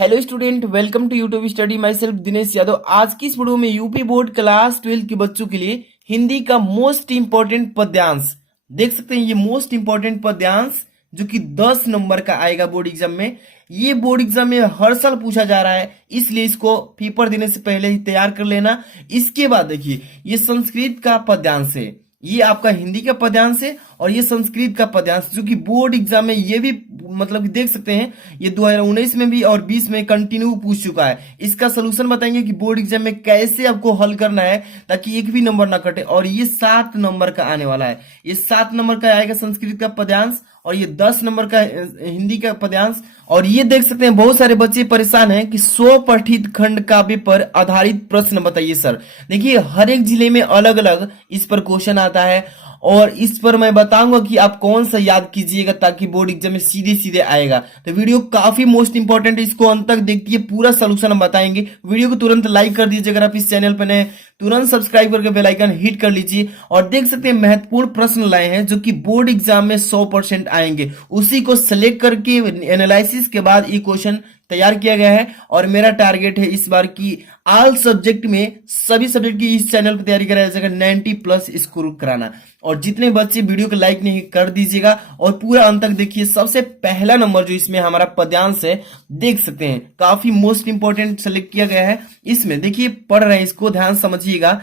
Hello student, welcome to YouTube study. Myself Dinesh Yadav. आज की इस वीडियो में यूपी बोर्ड क्लास 12 के बच्चों के लिए हिंदी का मोस्ट इंपॉर्टेंट पद्यांश देख सकते हैं। ये मोस्ट इंपॉर्टेंट पद्यांश जो कि 10 नंबर का आएगा बोर्ड एग्जाम में। ये बोर्ड एग्जाम में हर साल पूछा जा रहा है, इसलिए इसको पेपर देने से पहले ही तैयार कर लेना। इसके बाद देखिए, ये संस्कृत का पद्यांश है, ये आपका हिंदी का पद्यांश है और ये संस्कृत का पद्यांश जो कि बोर्ड एग्जाम में ये भी मतलब कि देख सकते हैं, ये 2019 में भी और 20 में कंटिन्यू पूछ चुका है। इसका सोल्यूशन बताएंगे कि बोर्ड एग्जाम में कैसे आपको हल करना है ताकि एक भी नंबर ना कटे। और ये 7 नंबर का आने वाला है, ये 7 नंबर का आएगा संस्कृत का पद्यांश और ये 10 नंबर का हिंदी का पद्यांश। और ये देख सकते हैं बहुत सारे बच्चे परेशान हैं कि 100 पठित खंड काव्य पर आधारित प्रश्न बताइए सर। देखिए, हर एक जिले में अलग अलग इस पर क्वेश्चन आता है और इस पर मैं बताऊंगा कि आप कौन सा याद कीजिएगा ताकि बोर्ड एग्जाम में सीधे सीधे आएगा। तो वीडियो काफी मोस्ट इंपॉर्टेंट है, इसको अंत तक देखिए, पूरा सलूशन हम बताएंगे। वीडियो को तुरंत लाइक कर दीजिए, अगर आप इस चैनल पर नए तुरंत सब्सक्राइब करके बेल आइकन हिट कर लीजिए। और देख सकते हैं महत्वपूर्ण प्रश्न लाए हैं जो कि बोर्ड एग्जाम में 100% आएंगे, उसी को सिलेक्ट करके एनालिसिस के बाद ये क्वेश्चन तैयार किया गया है। और मेरा टारगेट है इस बार की ऑल सब्जेक्ट में, सभी सब्जेक्ट की इस चैनल पर तैयारी कराया जाएगा, 90+ स्कोर कराना। और जितने बच्चे वीडियो को लाइक नहीं कर दीजिएगा और पूरा अंत तक देखिए। सबसे पहला नंबर जो इसमें हमारा पद्यांश है, देख सकते हैं काफी मोस्ट इंपॉर्टेंट सेलेक्ट किया गया है। इसमें देखिए, पढ़ रहे हैं, इसको ध्यान समझिएगा।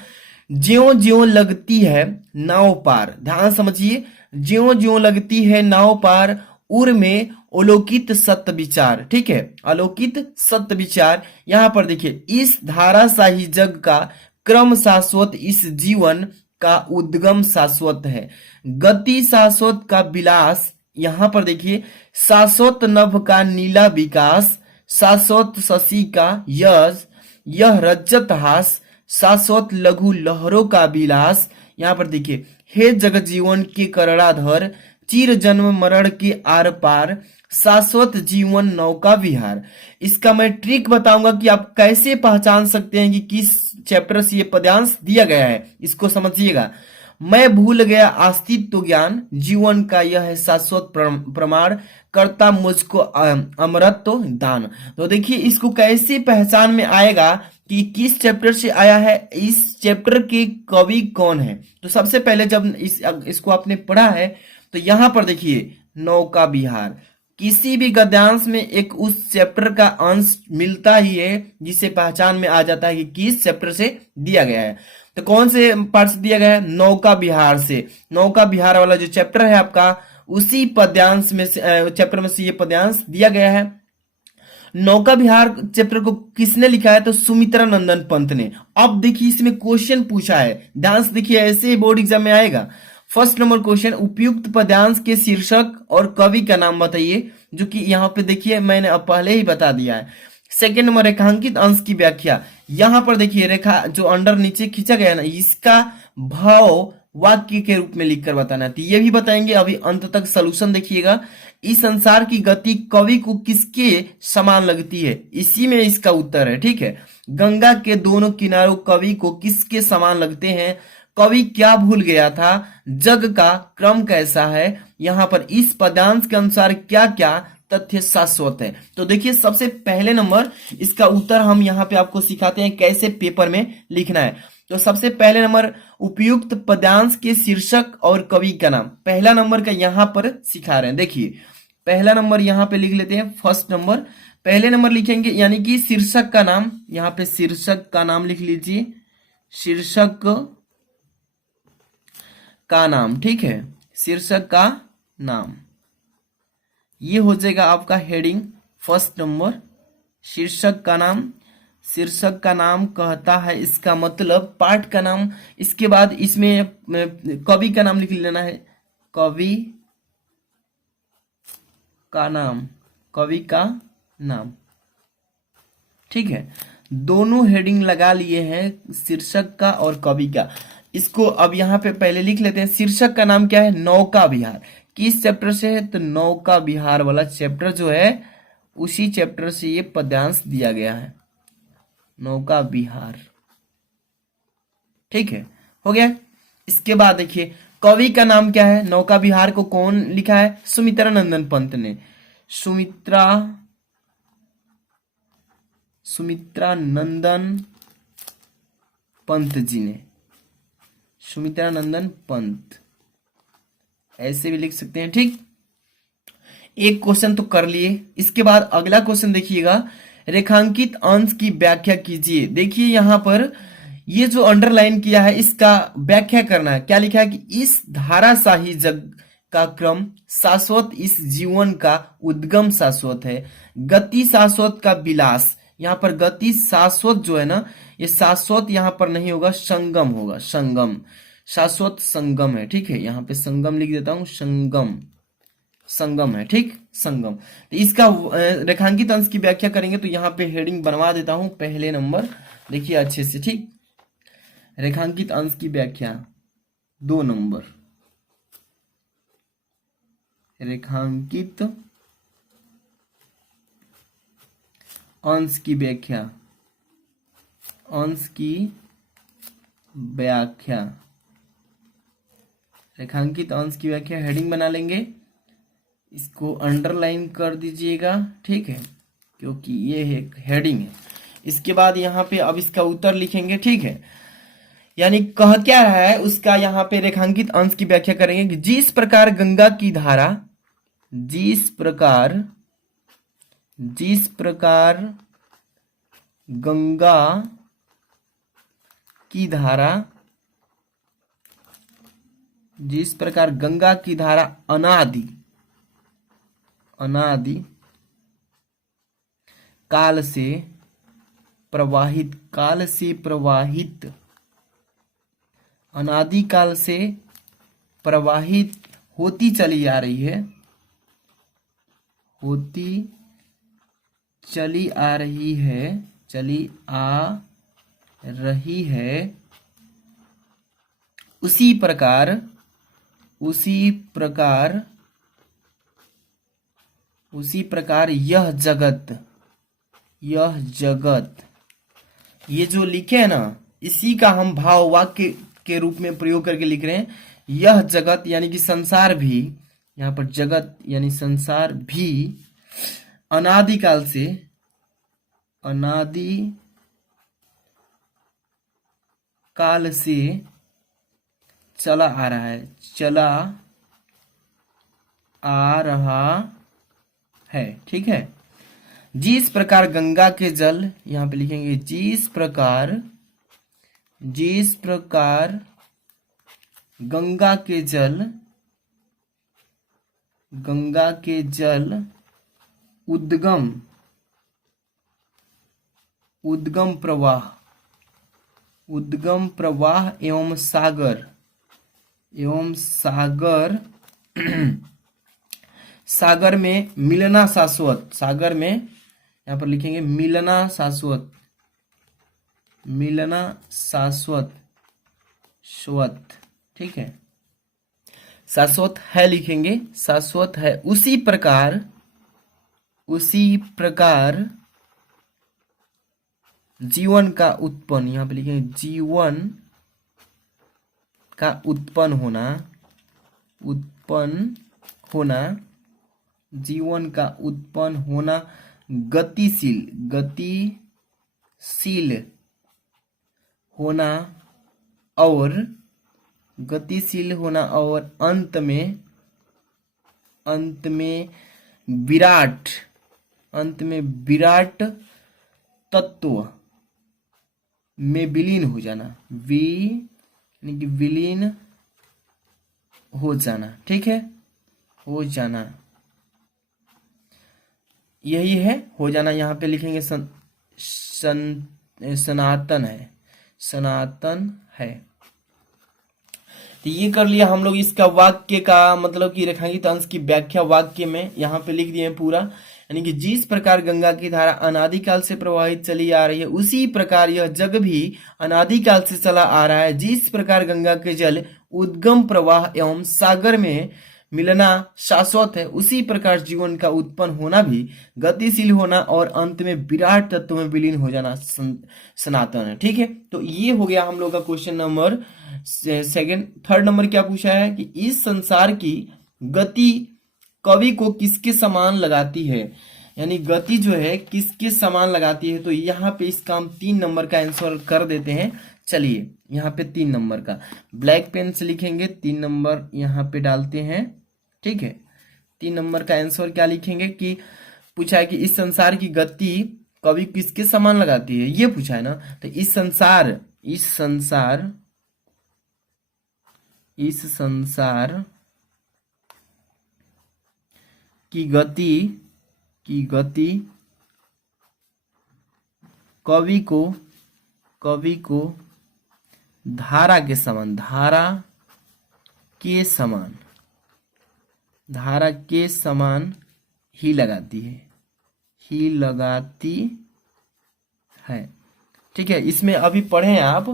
ज्यों ज्यों लगती है नाव पार, ध्यान समझिए, ज्यों ज्यों लगती है नाव पार, उर में अलौकित सत्य विचार। ठीक है, अलौकित सत्य विचार। यहां पर देखिए, इस धाराशाही जग का क्रम शाश्वत, इस जीवन का उद्गम शाश्वत है, गति शाश्वत का विलास। यहां पर देखिए, शाश्वत नभ का नीला विकास, शाश्वत शशि का यश, यह रजत हास, शाश्वत लघु लहरों का विलास। यहां पर देखिए, हे जगत जीवन के करड़ाधर, चिर जन्म मरण के आर पार, शाश्वत जीवन नौका विहार। इसका मैं ट्रिक बताऊंगा कि आप कैसे पहचान सकते हैं कि किस चैप्टर से ये पद्यांश दिया गया है। इसको समझिएगा। मैं भूल गया अस्तित्व ज्ञान, जीवन का यह है शाश्वत प्रमाण, करता मुझको अमरत्व दान। तो देखिए, इसको कैसे पहचान में आएगा कि किस चैप्टर से आया है, इस चैप्टर के कवि कौन है। तो सबसे पहले जब इसको आपने पढ़ा है तो यहां पर देखिए, नौका विहार, किसी भी गद्यांश में एक उस चैप्टर का अंश मिलता ही है जिसे पहचान में आ जाता है कि किस चैप्टर से दिया गया है। तो कौन से पार्ट से दिया गया है? नौका विहार से। नौका विहार वाला जो चैप्टर है आपका, उसी पद्यांश में से चैप्टर में से ये पद्यांश दिया गया है। नौका विहार चैप्टर को किसने लिखा है? तो सुमित्रा नंदन पंत ने। अब देखिए, इसमें क्वेश्चन पूछा है, ध्यान से देखिए, ऐसे बोर्ड एग्जाम में आएगा। फर्स्ट नंबर क्वेश्चन, उपयुक्त पद्यांश के शीर्षक और कवि का नाम बताइए, जो कि यहाँ पे देखिए मैंने अब पहले ही बता दिया है। सेकेंड नंबर, रेखांकित अंश की व्याख्या। यहां पर देखिए, रेखा जो अंडर नीचे खींचा गया है ना, इसका भाव वाक्य के रूप में लिखकर बताना, तो ये भी बताएंगे। अभी अंत तक सोल्यूशन देखिएगा। इस संसार की गति कवि को किसके समान लगती है? इसी में इसका उत्तर है। ठीक है, गंगा के दोनों किनारों कवि को किसके समान लगते हैं? कवि क्या भूल गया था? जग का क्रम कैसा है? यहां पर इस पद्यांश के अनुसार क्या क्या तथ्य शाश्वत है? तो देखिए, सबसे पहले नंबर इसका उत्तर हम यहाँ पे आपको सिखाते हैं कैसे पेपर में लिखना है। तो सबसे पहले नंबर, उपयुक्त पद्यांश के शीर्षक और कवि का नाम, पहला नंबर का यहाँ पर सिखा रहे हैं। देखिए, पहला नंबर यहाँ पे लिख लेते हैं। फर्स्ट नंबर, पहले नंबर लिखेंगे यानी कि शीर्षक का नाम, यहाँ पे शीर्षक का नाम लिख लीजिए, शीर्षक का नाम। ठीक है, शीर्षक का नाम, ये हो जाएगा आपका हेडिंग। फर्स्ट नंबर, शीर्षक का नाम। शीर्षक का नाम कहता है, इसका मतलब पाठ का नाम। इसके बाद इसमें कवि का नाम लिख लेना है, कवि का नाम, कवि का नाम। ठीक है, दोनों हेडिंग लगा लिए हैं, शीर्षक का और कवि का। इसको अब यहाँ पे पहले लिख लेते हैं। शीर्षक का नाम क्या है? नौका विहार। किस चैप्टर से है? तो नौका विहार वाला चैप्टर जो है, उसी चैप्टर से ये पद्यांश दिया गया है, नौका विहार। ठीक है, हो गया। इसके बाद देखिए, कवि का नाम क्या है? नौका विहार को कौन लिखा है? सुमित्रा नंदन पंत ने। सुमित्रा सुमित्रा नंदन पंत जी ने, सुमित्रा नंदन पंत, ऐसे भी लिख सकते हैं। ठीक, एक क्वेश्चन तो कर लिए। इसके बाद अगला क्वेश्चन देखिएगा, रेखांकित अंश की व्याख्या कीजिए। देखिए यहां पर ये जो अंडरलाइन किया है इसका व्याख्या करना है। क्या लिखा है कि इस धाराशाही जग का क्रम शाश्वत, इस जीवन का उद्गम शाश्वत है, गति शाश्वत का विलास। यहाँ पर गति शाश्वत जो है ना, ये शाश्वत यहाँ पर नहीं होगा, संगम होगा, संगम, शाश्वत संगम है। ठीक है, यहाँ पे संगम लिख देता हूं, संगम, संगम है। ठीक, संगम। तो इसका रेखांकित अंश की व्याख्या करेंगे तो यहाँ पे हेडिंग बनवा देता हूं, पहले नंबर देखिए अच्छे से। ठीक, रेखांकित अंश की व्याख्या 2 नंबर, रेखांकित अंश की व्याख्या, अंश की व्याख्या, रेखांकित अंश की व्याख्या हेडिंग बना लेंगे, इसको अंडरलाइन कर दीजिएगा। ठीक है, क्योंकि ये एक हेडिंग है। इसके बाद यहाँ पे अब इसका उत्तर लिखेंगे। ठीक है, यानी कह क्या रहा है उसका, यहाँ पे रेखांकित अंश की व्याख्या करेंगे कि जिस प्रकार गंगा की धारा, जिस प्रकार गंगा की धारा, जिस प्रकार गंगा की धारा अनादि काल से प्रवाहित, अनादि काल से प्रवाहित होती चली आ रही है, चली आ रही है, उसी प्रकार यह जगत, ये जो लिखे है ना, इसी का हम भाव वाक्य के रूप में प्रयोग करके लिख रहे हैं। यह जगत यानी कि संसार भी, यहाँ पर जगत यानी संसार भी अनादिकाल से, चला आ रहा है। ठीक है, जिस प्रकार गंगा के जल, यहाँ पे लिखेंगे जिस प्रकार गंगा के जल उद्गम प्रवाह एवं सागर में मिलना शाश्वत, सागर में यहाँ पर लिखेंगे मिलना शाश्वत, ठीक है, शाश्वत है लिखेंगे, शाश्वत है। उसी प्रकार जीवन का उत्पन्न, यहाँ पे लिखेंगे जीवन का उत्पन्न होना, गतिशील होना और अंत में विराट तत्व में विलीन हो जाना, विलीन हो जाना। ठीक है, हो जाना, यही है हो जाना। यहाँ पे लिखेंगे सनातन है। तो ये कर लिया हम लोग इसका वाक्य का, मतलब कि रेखांकित अंश की व्याख्या वाक्य में यहाँ पे लिख दिए पूरा। यानी कि जिस प्रकार गंगा की धारा अनादिकाल से प्रवाहित चली आ रही है, उसी प्रकार यह जग भी अनादिकाल से चला आ रहा है। जिस प्रकार गंगा के जल उद्गम प्रवाह एवं सागर में मिलना शाश्वत है, उसी प्रकार जीवन का उत्पन्न होना भी गतिशील होना और अंत में विराट तत्व में विलीन हो जाना सनातन है। ठीक है, तो ये हो गया हम लोग का क्वेश्चन नंबर थर्ड नंबर क्या पूछा है कि इस संसार की गति कवि को किसके समान लगाती है। यानी गति जो है किसके समान लगाती है, तो यहाँ पे इसका हम 3 नंबर का आंसर कर देते हैं। चलिए यहाँ पे 3 नंबर का ब्लैक पेन से लिखेंगे, 3 नंबर यहाँ पे डालते हैं। ठीक है, 3 नंबर का आंसर क्या लिखेंगे कि पूछा है कि इस संसार की गति कवि किसके समान लगाती है, ये पूछा है ना। तो इस संसार की गति कवि को धारा के समान ही लगाती है। ठीक है, इसमें अभी पढ़े हैं आप,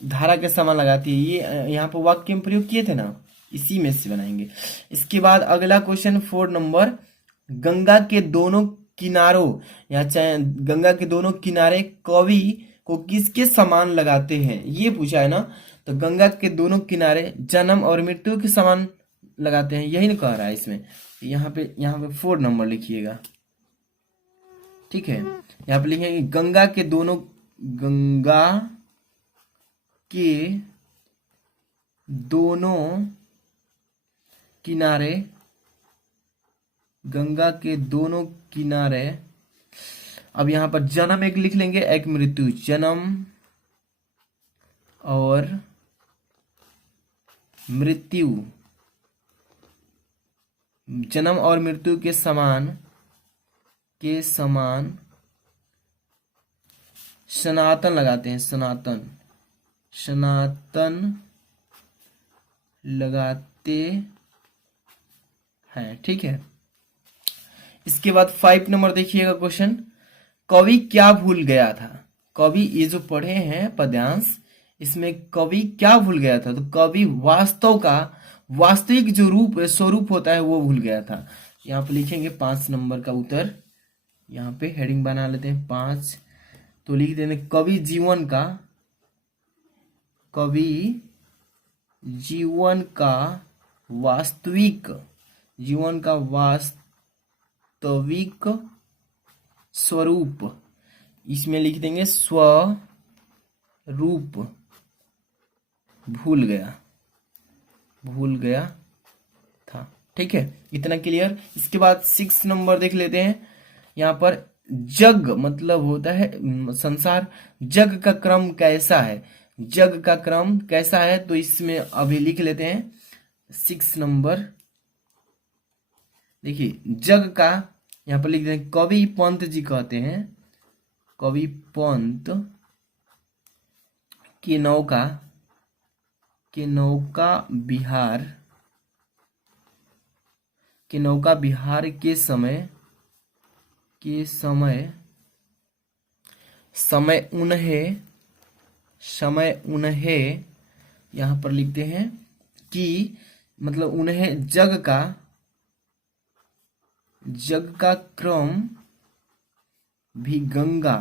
धारा के समान लगाती है, ये यहाँ पर वाक्य में प्रयोग किए थे ना, इसी में से बनाएंगे। इसके बाद अगला क्वेश्चन 4 नंबर, गंगा के दोनों किनारों या चाहे गंगा के दोनों किनारे कवि को किसके समान लगाते हैं, ये पूछा है ना। तो गंगा के दोनों किनारे जन्म और मृत्यु के समान लगाते हैं, यही ना कह रहा है इसमें। यहाँ पे 4 नंबर लिखिएगा। ठीक है, यहाँ पे लिखेंगे गंगा के दोनों किनारे, अब यहाँ पर जन्म एक लिख लेंगे, एक मृत्यु, जन्म और मृत्यु के समान सनातन लगाते हैं, सनातन लगाते हैं। ठीक है, इसके बाद 5 नंबर देखिएगा क्वेश्चन, कवि क्या भूल गया था। कवि, ये जो पढ़े हैं पद्यांश, इसमें कवि क्या भूल गया था, तो कवि वास्तविक जो स्वरूप होता है वो भूल गया था। यहाँ पे लिखेंगे 5 नंबर का उत्तर, यहाँ पे हेडिंग बना लेते हैं 5, तो लिख देंगे कवि जीवन का वास्तविक स्वरूप, इसमें लिख देंगे स्वरूप भूल गया था। ठीक है, इतना क्लियर। इसके बाद 6 नंबर देख लेते हैं। यहाँ पर जग मतलब होता है संसार, जग का क्रम कैसा है, तो इसमें अभी लिख लेते हैं 6 नंबर। देखिए जग का यहाँ पर लिख देते हैं, कवि पंत जी कहते हैं, कवि पंत की नौका विहार के समय उन्हें यहाँ पर लिखते हैं कि मतलब उन्हें जग का क्रम भी गंगा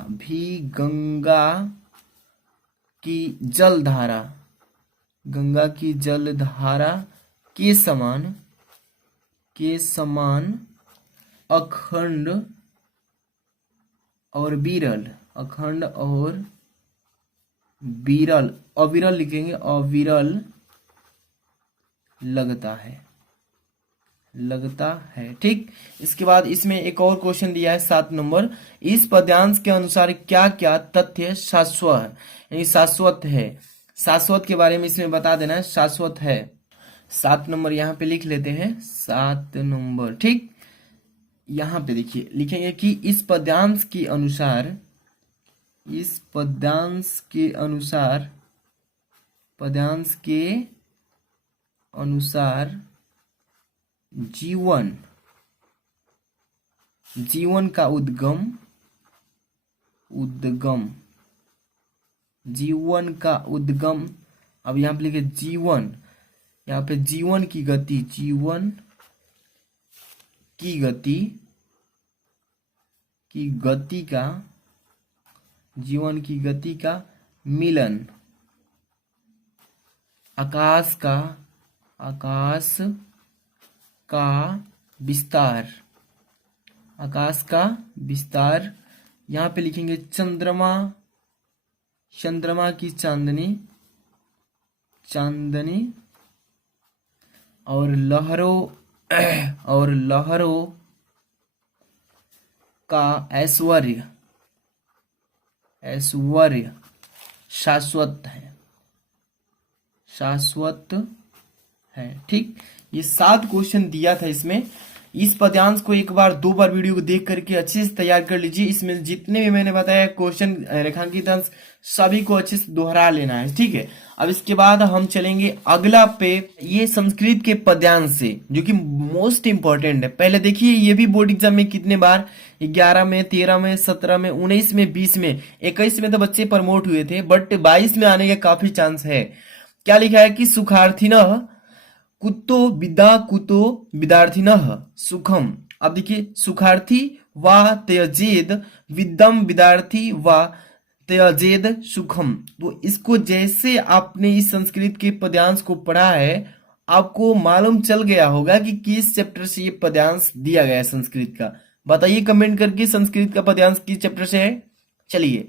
की जलधारा के समान अखंड और अविरल लिखेंगे, अविरल लगता है। ठीक, इसके बाद इसमें एक और क्वेश्चन दिया है 7 नंबर, इस पद्यांश के अनुसार क्या क्या तथ्य शाश्वत है, शाश्वत के बारे में इसमें बता देना है, शाश्वत है। 7 नंबर यहाँ पे लिख लेते हैं, 7 नंबर। ठीक, यहाँ पे देखिए लिखेंगे कि इस पद्यांश के अनुसार जीवन का उद्गम अब यहाँ पे लिखे जीवन, यहाँ पे जीवन की गति का मिलन, आकाश का विस्तार, आकाश का विस्तार। यहाँ पे लिखेंगे चंद्रमा, चंद्रमा की चांदनी, चांदनी, और लहरों और लहरों का ऐश्वर्य, ऐश्वर्य शाश्वत है, शाश्वत है। ठीक, ये 7 क्वेश्चन दिया था इसमें। इस पद्यांश को एक बार 2 बार वीडियो को देख करके अच्छे से तैयार कर लीजिए। इसमें जितने भी मैंने बताया क्वेश्चन रेखांकित अंश सभी को अच्छे से दोहरा लेना है। ठीक है, अब इसके बाद हम चलेंगे अगला पे, ये संस्कृत के पद्यांश से जो कि मोस्ट इंपॉर्टेंट है। पहले देखिए ये भी बोर्ड एग्जाम में कितने बार, 11 में, 13 में, 17 में, 19 में, 20 में, 21 में तो बच्चे प्रमोट हुए थे, बट 22 में आने का काफी चांस है। क्या लिखा है कि सुखार्थिनः कुतो विदा कुतो विद्यार्थिनः सुखम। अब देखिए सुखार्थी वा त्यजेद विद्यम विद्यार्थी वा त्यजेद सुखम। तो इसको जैसे आपने इस संस्कृत के पद्यांश को पढ़ा है, आपको मालूम चल गया होगा कि किस चैप्टर से ये पद्यांश दिया गया है संस्कृत का। बताइए कमेंट करके संस्कृत का पद्यांश किस चैप्टर से है। चलिए,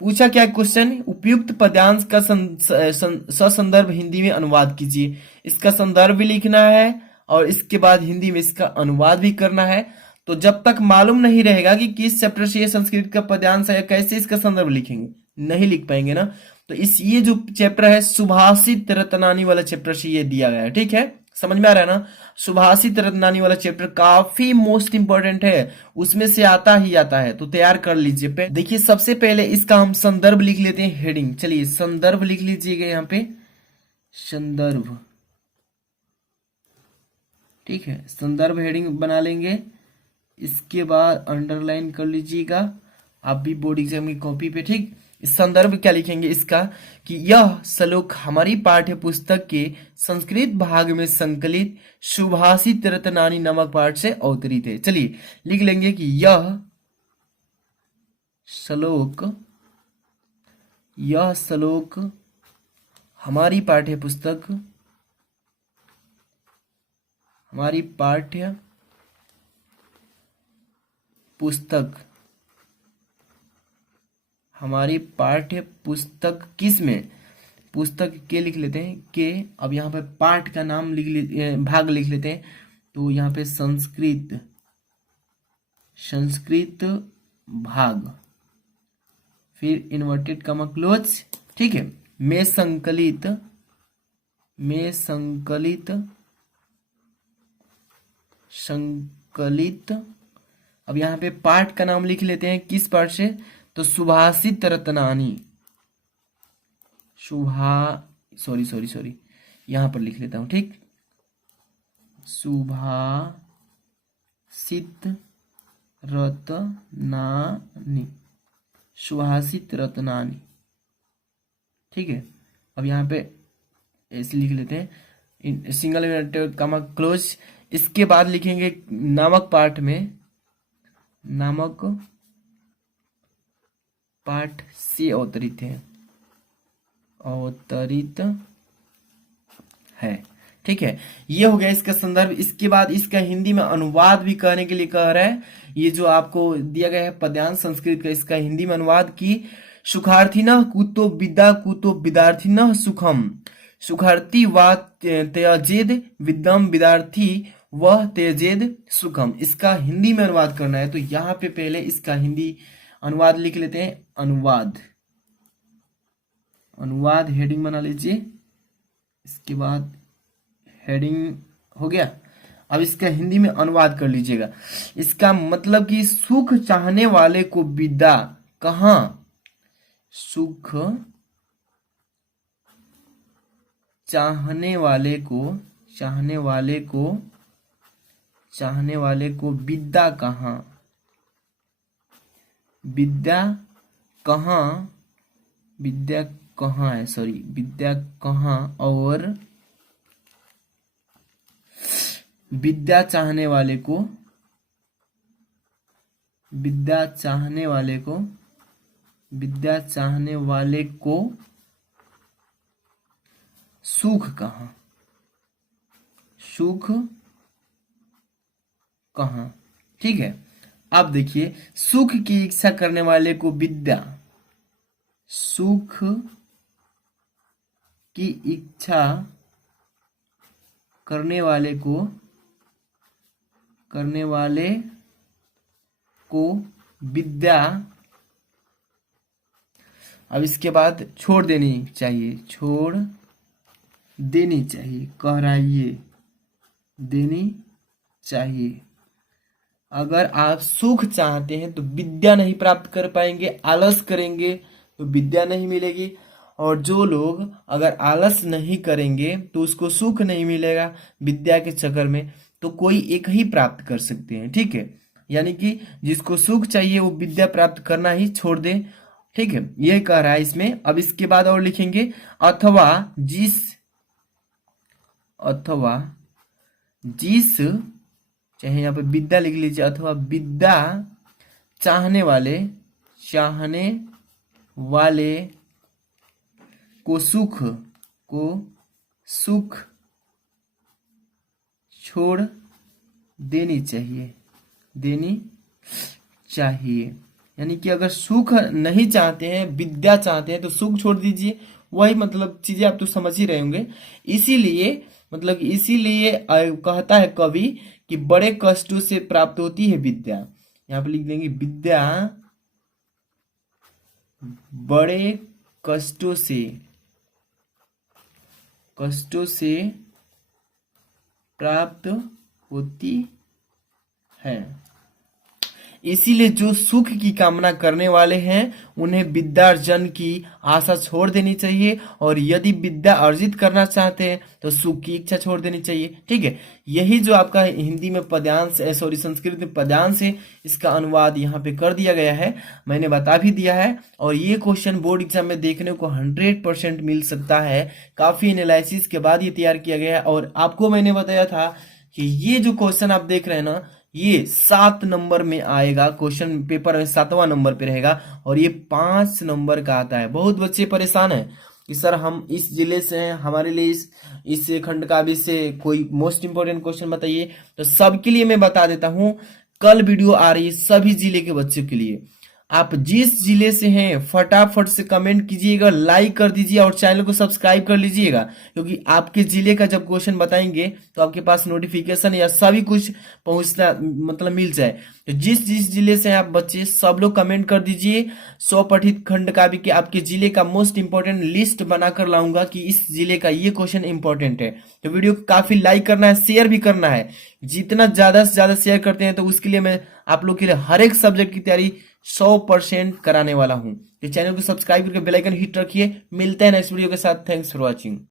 पूछा क्या क्वेश्चन, उपयुक्त पद्यांश का ससंदर्भ हिंदी में अनुवाद कीजिए। इसका संदर्भ भी लिखना है और इसके बाद हिंदी में इसका अनुवाद भी करना है। तो जब तक मालूम नहीं रहेगा कि किस चैप्टर से ये संस्कृत का पद्यांश है, कैसे इसका संदर्भ लिखेंगे, नहीं लिख पाएंगे ना। तो इस ये जो चैप्टर है सुभाषित रत्नानी वाला चैप्टर से ये दिया गया है। ठीक है, समझ में आ रहा है ना। सुभाषित रत्नानी वाला चैप्टर काफी मोस्ट इंपॉर्टेंट है, उसमें से आता ही आता है, तो तैयार कर लीजिए। देखिए सबसे पहले इसका हम संदर्भ लिख लेते हैं, हेडिंग। चलिए संदर्भ लिख लीजिएगा यहाँ पे, संदर्भ। ठीक है, संदर्भ हेडिंग बना लेंगे। इसके बाद अंडरलाइन कर लीजिएगा आप भी बोर्ड एग्जाम की कॉपी पे। ठीक, इस संदर्भ क्या लिखेंगे इसका कि यह श्लोक हमारी पाठ्य पुस्तक के संस्कृत भाग में संकलित सुभाषित रत्नानी नामक पाठ से अवतरित है। चलिए लिख लेंगे कि यह श्लोक हमारी पाठ्य पुस्तक, हमारी पाठ्य पुस्तक, हमारी पाठ्य पुस्तक किस में, पुस्तक के लिख लेते हैं के। अब यहाँ पे पाठ का नाम लिख लेते, भाग लिख लेते हैं। तो यहाँ पे संस्कृत, संस्कृत भाग, फिर इन्वर्टेड कॉमा क्लोज। ठीक है, में संकलित, में संकलित, संकलित। अब यहाँ पे पाठ का नाम लिख लेते हैं, किस पाठ से, तो सुभाषित रत्नानी, सॉरी यहां पर लिख लेता हूं। ठीक, सुभाषित रत्नानी, सुभाषित रत्नानी। ठीक है, अब यहाँ पे ऐसे लिख लेते हैं, सिंगल इन्वर्टेड कॉमा क्लोज। इसके बाद लिखेंगे नामक पाठ में, नामक पाठ से अवतरित है, अवतरित है। ठीक है, ये हो गया इसका संदर्भ। इसके बाद इसका हिंदी में अनुवाद भी करने के लिए कह रहा है। ये जो आपको दिया गया है पद्यांश संस्कृत का, इसका हिंदी में अनुवाद की सुखार्थिनः कुतो विद्या कुतो विद्यार्थिनः सुखम। सुखार्थी व त्यजेद विद्यम विद्यार्थी वह त्यजेद सुखम। इसका हिंदी में अनुवाद करना है। तो यहाँ पे पहले इसका हिंदी अनुवाद लिख लेते हैं, अनुवाद, अनुवाद हेडिंग बना लीजिए। इसके बाद हेडिंग हो गया। अब इसका हिंदी में अनुवाद कर लीजिएगा। इसका मतलब कि सुख चाहने वाले को विद्या कहाँ, सुख चाहने वाले को, चाहने वाले को, चाहने वाले को विद्या कहाँ, विद्या कहाँ, विद्या कहाँ है, सॉरी विद्या कहाँ, और विद्या चाहने वाले को, विद्या चाहने वाले को, विद्या चाहने वाले को सुख कहाँ, सुख कहाँ। ठीक है, अब देखिए, सुख की इच्छा करने वाले को विद्या, सुख की इच्छा करने वाले को विद्या, अब इसके बाद छोड़ देनी चाहिए, कहराइए देनी चाहिए। अगर आप सुख चाहते हैं तो विद्या नहीं प्राप्त कर पाएंगे, आलस करेंगे तो विद्या नहीं मिलेगी। और जो लोग अगर आलस नहीं करेंगे तो उसको सुख नहीं मिलेगा विद्या के चक्कर में, तो कोई एक ही प्राप्त कर सकते हैं, ठीक है। यानी कि जिसको सुख चाहिए वो विद्या प्राप्त करना ही छोड़ दे, ठीक है, यह कह रहा है इसमें। अब इसके बाद और लिखेंगे, अथवा जिस चाहे यहाँ पे विद्या लिख लीजिए, अथवा विद्या चाहने वाले को सुख छोड़ देनी चाहिए। यानी कि अगर सुख नहीं चाहते हैं, विद्या चाहते हैं तो सुख छोड़ दीजिए। वही मतलब चीजें आप तो समझ ही रहे होंगे। इसीलिए कहता है कवि कि बड़े कष्टों से प्राप्त होती है विद्या। यहाँ पे लिख देंगे, विद्या बड़े कष्टों से प्राप्त होती है। इसीलिए जो सुख की कामना करने वाले हैं उन्हें विद्यार्जन की आशा छोड़ देनी चाहिए, और यदि विद्या अर्जित करना चाहते हैं तो सुख की इच्छा छोड़ देनी चाहिए, ठीक है। यही जो आपका हिंदी में पद्यांश, संस्कृत में पद्यांश है, इसका अनुवाद यहाँ पे कर दिया गया है, मैंने बता भी दिया है। और ये क्वेश्चन बोर्ड एग्जाम में देखने को 100% मिल सकता है। काफी एनालिसिस के बाद ये तैयार किया गया है। और आपको मैंने बताया था कि ये जो क्वेश्चन आप देख रहे हैं ना, ये 7 नंबर में आएगा, क्वेश्चन पेपर में 7वां नंबर पे रहेगा, और ये 5 नंबर का आता है। बहुत बच्चे परेशान हैं कि सर हम इस जिले से हैं, हमारे लिए इस खंड काव्य से कोई मोस्ट इंपोर्टेंट क्वेश्चन बताइए। तो सबके लिए मैं बता देता हूं, कल वीडियो आ रही है सभी जिले के बच्चों के लिए। आप जिस जिले से हैं फटाफट से कमेंट कीजिएगा, लाइक कर दीजिए और चैनल को सब्सक्राइब कर लीजिएगा, क्योंकि आपके जिले का जब क्वेश्चन बताएंगे तो आपके पास नोटिफिकेशन या सभी कुछ पहुंचना मतलब मिल जाए। तो जिस जिले से हैं आप बच्चे, सब लोग कमेंट कर दीजिए। 100 पठित खंड काव्य के आपके जिले का मोस्ट इंपोर्टेंट लिस्ट बनाकर लाऊंगा कि इस जिले का ये क्वेश्चन इंपॉर्टेंट है। तो वीडियो को काफी लाइक करना है, शेयर भी करना है। जितना ज्यादा से ज्यादा शेयर करते हैं तो उसके लिए मैं आप लोग के लिए हर एक सब्जेक्ट की तैयारी 100% कराने वाला हूं। तो चैनल को सब्सक्राइब करके बेल आइकन हिट रखिए। मिलते हैं नेक्स्ट वीडियो के साथ। Thanks for watching.